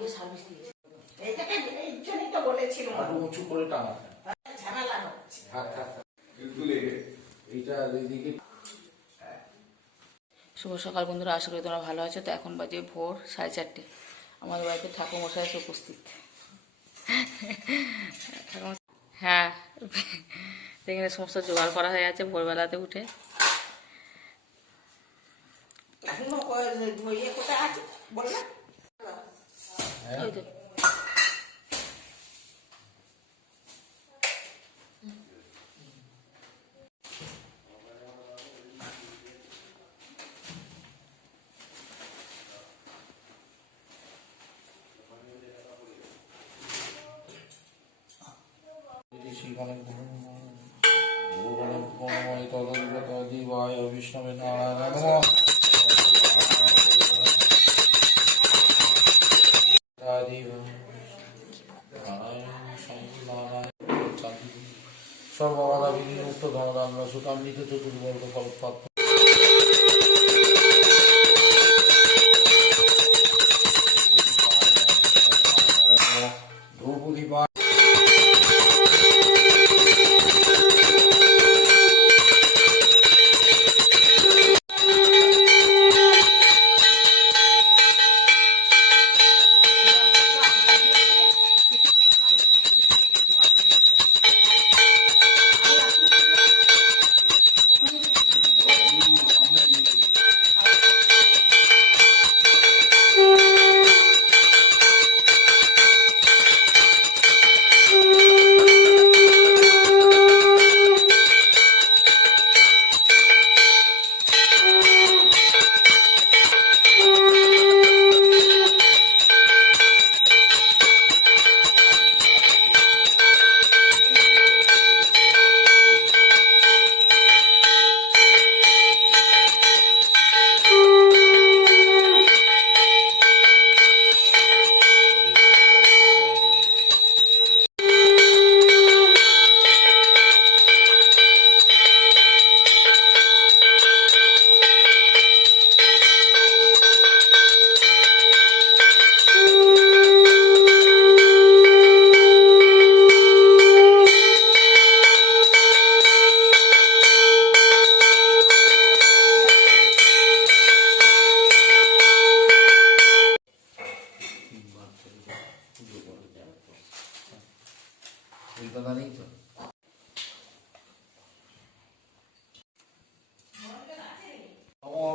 লাগিয়ে সার্ভিস দিয়েছে। এইটাকে এই জন্যই তো বলেছিলাম আরো উঁচু করে টানা। ঝামেলা হচ্ছে। এইটা এইদিকে। শুভ সকাল বন্ধুরা, আশা করি তোমরা ভালো আছো। তো এখন বাজে ভোর 4:30। আমাদের বাড়িতে ঠাকুরমশাই এসে উপস্থিত। হ্যাঁ, এখানে সমস্ত জোগাড় করা হয়ে আছে ভোরবেলাতে উঠে। ওই তো বিষ্ণবে নারায়ণ সর্ববাধা বিনিমুক্ত ধনদান সুতান্বিত চতুর্বর্গ ফলপ্রাপ্ত। দ্রৌপদী পা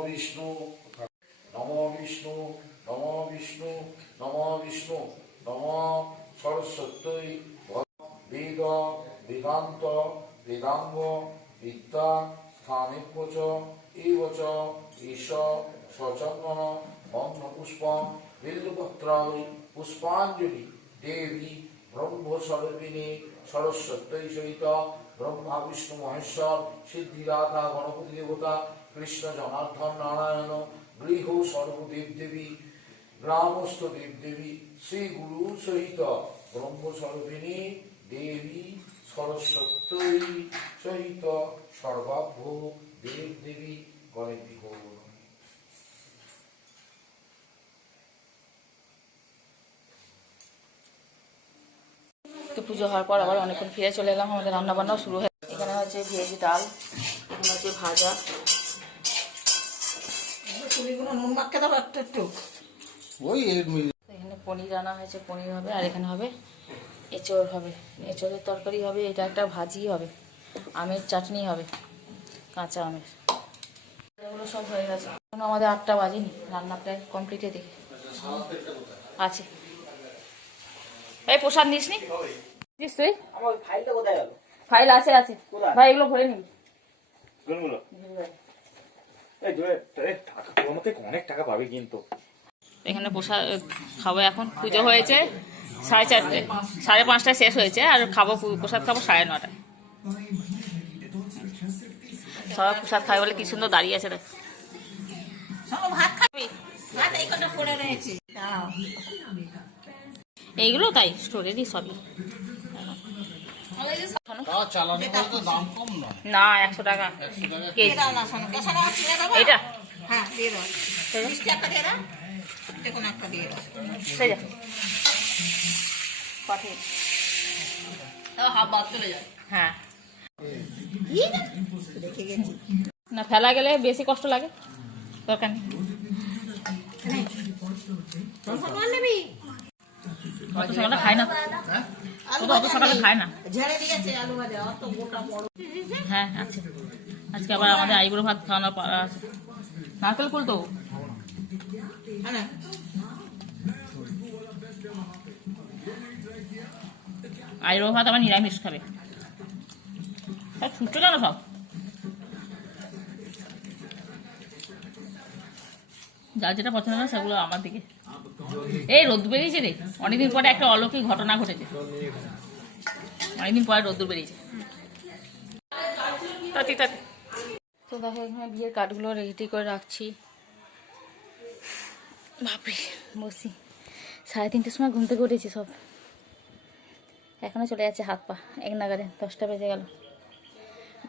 বিষ্ণু নম বিষ্ণু নম বিষ্ণু নম বিষ্ণু নম সরস্বতী বেদ বেদান্ত বেদাঙ্গ বিদ্যা স্থানিক এবচ ঈশ সচন্দন মগ্ন পুষ্পম বিল্লপত্রায় পুষ্পাঞ্জলি দেবী ব্রহ্মস্বরূপিণী সরস্বতী সহিত ব্রহ্মা বিষ্ণু মহেশ্বর সিদ্ধিদাতা গণপতি দেবতা কৃষ্ণ জনার্দন নারায়ণ গৃহ সর্বদেব দেবী গ্রামস্থ দেব দেবী শ্রী গুরু সহিত ব্রহ্মস্বরূপিণী দেবী সরস্বতী সহিত সর্বাভ্য দেব দেবী গণেতি গৌর। তো পুজো হওয়ার পর আবার অনেকক্ষণ ফিরে চলে এলাম। আমাদের রান্না বান্নাও শুরু হয়ে, এখানে হচ্ছে ভেজ ডাল, এখানে হচ্ছে ভাজা, নুন মাখতে দেবো একটু একটু। এখানে পনির আনা হয়েছে, পনির হবে, আর এখানে হবে এঁচড় হবে, এঁচড়ের তরকারি হবে, এটা একটা ভাজি হবে, আমের চাটনি হবে, কাঁচা আমের। এগুলো সব হয়ে গেছে, এখন আমাদের 8টা বাজেনি, রান্না প্রায় কমপ্লিটে দেখে আছে। এই প্রসাদ নিস নি তুই? ফাইল আছে আছে ভাই, এগুলো ভরে নিবি। অনেক টাকা পাবে কিন্তু। এখানে প্রসাদ খাবো, এখন পুজো হয়েছে 4:30, 5:30 শেষ হয়েছে, আর খাবো প্রসাদ খাবো 9:30। সবাই প্রসাদ খাবে বলে কি সুন্দর দাঁড়িয়ে আছে, দেখ। ভাত খাবি? ভাত এই কটা পড়ে রয়েছে। এইগুলো তাই স্টোরেরই সবই। না 100 টাকা কেজি। এটা হ্যাঁ দিয়ে দাও সেই যা, মিষ্টি একটা দিয়ে দাও যে কোনো একটা দিয়ে দাও সেই যা পাঠিয়ে তাও হাফ বাদ চলে যায় হ্যাঁ দেখে গেছি না ফেলা গেলে বেশি কষ্ট লাগে দরকার নেই মুসলমান নেবি অত সকালে খায় না আলু অত সকালে খায় না ঝেড়ে দিয়েছে আলু ভাজা অত গোটা বড় হ্যাঁ আছে আজকে আবার আমাদের আইবুড়ো ভাত খাওয়ানোর পাড়া আছে নারকেল কুল তো হ্যাঁ আইবুড়ো ভাত আবার নিরামিষ খাবে ছুটছো কেন সব যার যেটা পছন্দ হয় সেগুলো আমার দিকে এই রোদ বেরিয়েছে রে অনেকদিন পরে একটা অলৌকিক ঘটনা ঘটেছে অনেকদিন পরে রোদ্দুর বেরিয়েছে তাতে তাতে তো দেখো এখানে বিয়ের কার্ডগুলো রেডি করে রাখছি বাপরে বসি 3:30টার সময় ঘুম থেকে উঠেছি সব এখনো চলে যাচ্ছে হাত পা এক নাগারে 10টা বেজে গেল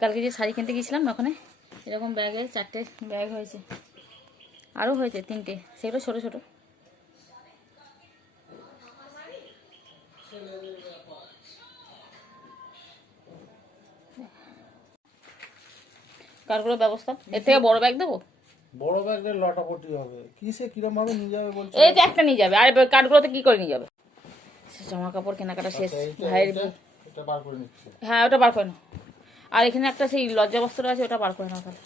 কালকে যে শাড়ি কিনতে গিয়েছিলাম ওখানে এরকম ব্যাগে 4টে ব্যাগ হয়েছে আরও হয়েছে 3টে সেগুলো ছোটো ছোটো কারগুলো ব্যবস্থা এর থেকে বড় ব্যাগ দেবো বড় ব্যাগের লটাপটি হবে কিসে কিরম ভাবে নিয়ে যাবে বলছে এই যে একটা নিয়ে যাবে আর কার্ডগুলোতে কি করে নিয়ে যাবে জামা কাপড় কেনাকাটা শেষ ভাইয়ের বিয়ে এটা বার করে নিচ্ছে হ্যাঁ ওটা বার করে নাও আর এখানে একটা সেই লজ্জা বস্ত্র আছে ওটা বার করে নাও তাহলে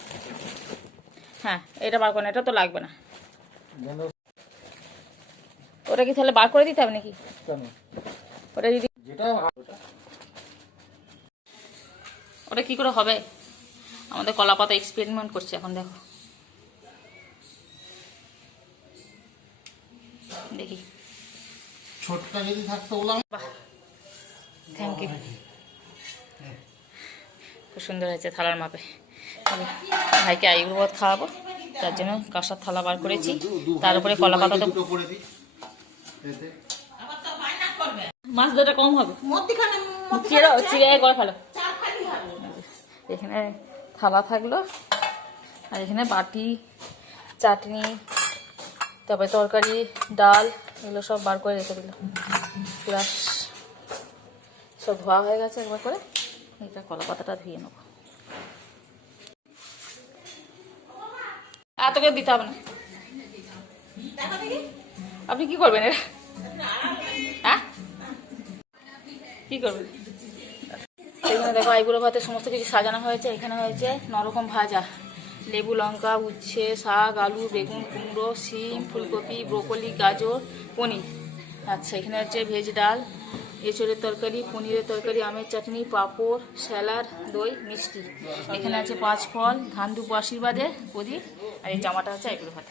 হ্যাঁ এটা বার করে না এটা তো লাগবে না ওটা কি তাহলে বার করে দিতে হবে নাকি কেন ওটা যদি যেটা ওটা কি করে হবে আমাদের কলা পাতা এক্সপেরিমেন্ট করছে এখন দেখো দেখি ছোটটা যদি থাকতো বললাম থ্যাংক ইউ খুব সুন্দর হয়েছে থালার মাপে ভাইকে আইবুড়ো ভাত খাওয়াবো তার জন্য কাঁসার থালা বার করেছি তার উপরে কলা পাতা তো আবার তো বায়না করবে মাছ দুটো কম হবে মধ্যখানে চিড়ে করে ফেলো চার খালি হবে এখানে থালা থাকলো আর এখানে বাটি চাটনি তারপরে তরকারি ডাল এগুলো সব বার করে রেখে দিল প্লাস সব ধোয়া হয়ে গেছে একবার করে এটা কলা পাতাটা ধুয়ে নেবো এত করে দিতে হবে না আপনি কি করবেন এটা হ্যাঁ কি করবেন এখানে দেখো আইবুড়ো ভাতের সমস্ত কিছু সাজানো হয়েছে এখানে হয়েছে 9 রকম ভাজা লেবু লঙ্কা উচ্ছে শাক আলু বেগুন কুমড়ো শিম ফুলকপি ব্রোকলি গাজর পনির আচ্ছা এখানে হচ্ছে ভেজ ডাল এঁচড়ের তরকারি পনিরের তরকারি আমের চাটনি পাঁপড় স্যালাড দই মিষ্টি এখানে আছে 5 ফল ধান দুপো আশীর্বাদে প্রদীপ আর এই জামাটা হচ্ছে আইবুড়ো ভাত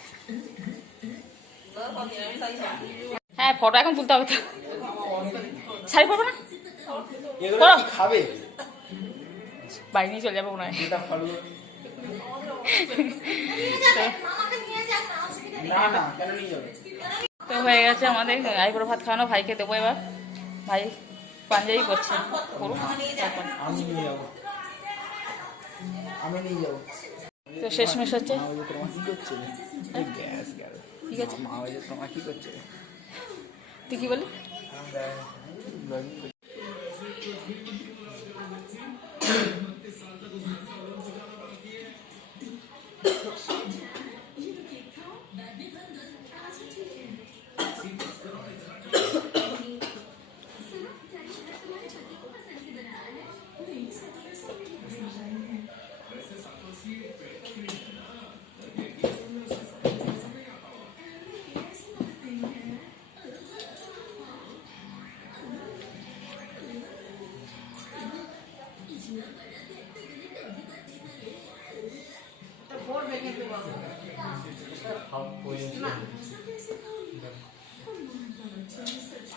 হ্যাঁ ফটো এখন তুলতে হবে তো শাড়ি পরবো না খাবে বাড়ি নিয়ে চলে যাবো মনে হয় তো হয়ে গেছে আমাদের আইবুড়ো ভাত খাওয়ানো ভাইকে দেবো এবার ভাই পাঞ্জাবি করছে করুন তারপর আমি নিয়ে যাবো তো শেষমেশ হচ্ছে ঠিক আছে তুই কি বলি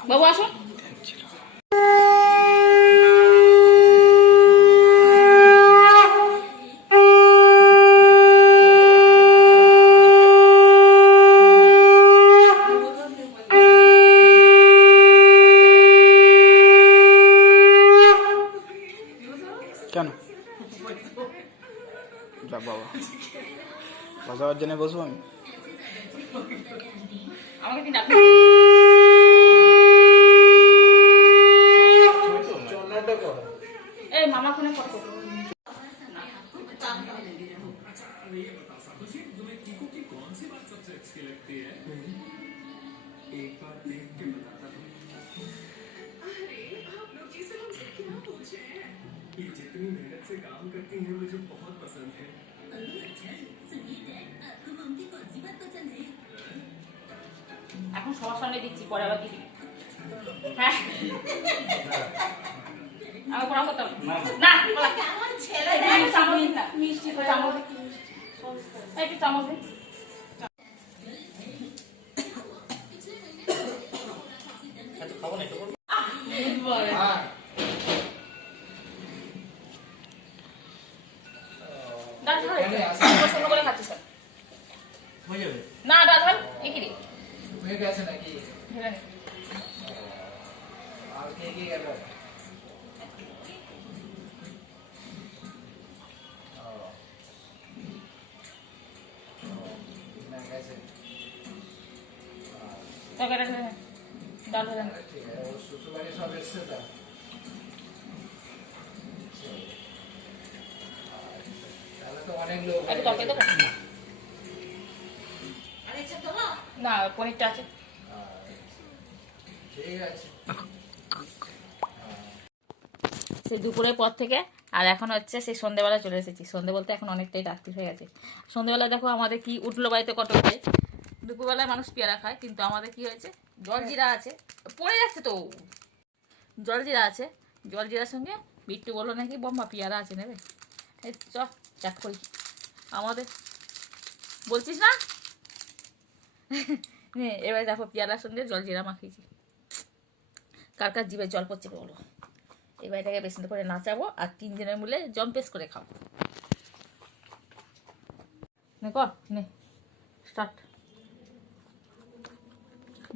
বাবু আসুন কেন যা বাবা বসাবার জন্য বসবো আমি। আমাকে দিন আপনি চন্নাটা কর এই মামা ফোনে কত এখন সবার সামনে দিচ্ছি পরে আবার দিচ্ছি হ্যাঁ আমার পড়া করতে হবে না কেমন ছেলে এই চামচ দিন না মিষ্টি চামচ একটু চামচ দিন ডাল ঢাল পছন্দ করে খাচ্ছি স্যার হয়ে যাবে না ডাল ঢাল একই রে হয়ে গেছে নাকি ঢেলে নে আর কে কে গেল না গেছে তরকারিটা ঢেলে নে ডাল ঢেলে নে ঠিক আছে ও শ্বশুরবাড়ি সব এসছে তো তাহলে তো অনেক লোক একটু তরকারি দেবো আর ইচ্ছে তোলো না পনিরটা আছে ঠিক আছে সেই দুপুরের পর থেকে আর এখন হচ্ছে সেই সন্ধ্যেবেলা চলে এসেছি সন্ধ্যে বলতে এখন অনেকটাই রাত্রি হয়ে গেছে সন্ধ্যেবেলা দেখো আমাদের কি উঠলো বাড়িতে কত খাই দুপুরবেলায় মানুষ পেয়ারা খায় কিন্তু আমাদের কি হয়েছে জলজিরা আছে পড়ে যাচ্ছে তো জলজিরা আছে জলজিরার সঙ্গে বিট্টু বললো নাকি বম্বা পেয়ারা আছে নেবে এই চাক করি আমাদের বলছিস না এবার দেখো পেয়ারার সঙ্গে জলজিরা মাখিয়েছি কার কার জিভে জল পড়ছে বলো এবার এটাকে বেশি করে নাচাবো আর 3 দিনের মূলে জম্পেস করে খাবো নে কর নে স্টার্ট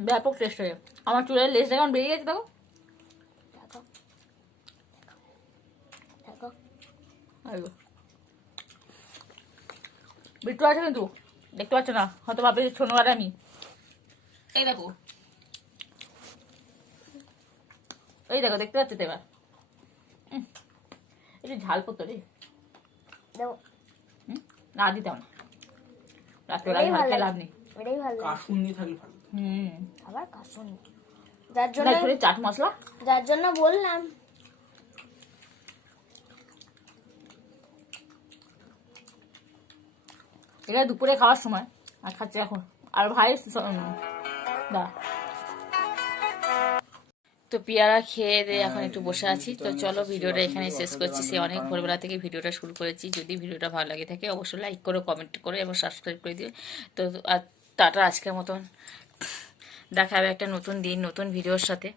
ব্যাপক টেস্ট হয়ে আমার চুলের লেস এখন বেরিয়ে গেছে দেখো আইগো বিট্টু আছে কিন্তু দেখতে পাচ্ছ না হয়তো ভাববে যে ছোনো আর আমি এই দেখো দেখতে পাচ্ছ তো এবার একটু ঝাল পড়তো রে না দিতাম না রাত্রেবেলায় ভাত খেয়ে লাভ নেই এটাই ভালো কাশুন দিয়ে থাকলে ভালো। আবার কাশুন যার জন্য না একটু চাট মশলা যার জন্য বললাম এটা দুপুরে খাওয়ার সময় আর খাচ্ছে এখন আর ভাই দা তো পেয়ারা খেয়ে দিয়ে এখন একটু বসে আছি তো চলো ভিডিওটা এখানে শেষ করছি সে অনেক ভোরবেলা থেকে ভিডিওটা শুরু করেছি যদি ভিডিওটা ভালো লাগে থাকে অবশ্যই লাইক করো কমেন্ট করো এবং সাবস্ক্রাইব করে দিও তো আর টাটা আজকের মতন দেখা হবে একটা নতুন দিন নতুন ভিডিওর সাথে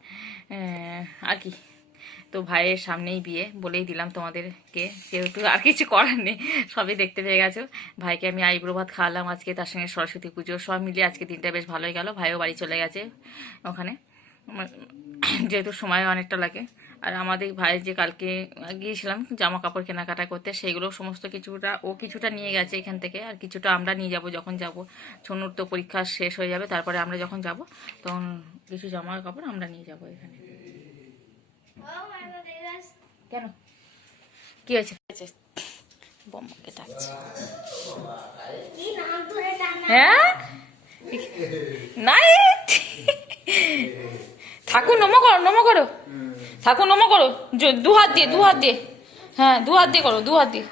আর কি তো ভাইয়ের সামনেই বিয়ে বলেই দিলাম তোমাদেরকে যেহেতু আর কিছু করার নেই সবই দেখতে পেয়ে গেছো ভাইকে আমি আইব্রো ভাত খাওয়ালাম আজকে তার সঙ্গে সরস্বতী পুজো সব মিলিয়ে আজকে দিনটা বেশ ভালোই গেল ভাইও বাড়ি চলে গেছে ওখানে যেহেতু সময় অনেকটা লাগে আর আমাদের ভাইয়ের যে কালকে গিয়েছিলাম জামা কাপড় কেনাকাটা করতে সেগুলো সমস্ত কিছুটা নিয়ে গেছে এখান থেকে আর কিছুটা আমরা নিয়ে যাব যখন যাব ছনুর তো পরীক্ষা শেষ হয়ে যাবে তারপরে আমরা যখন যাব তখন কিছু জামা কাপড় আমরা নিয়ে যাব এখানে কেন কি হয়েছে বম্বাকে ডাকছে হ্যাঁ নাইট ঠাকুর নমো করো ঠাকুর নমো করো দু হাত দিয়ে হ্যাঁ 2 হাত দিয়ে করো 2 হাত দিয়ে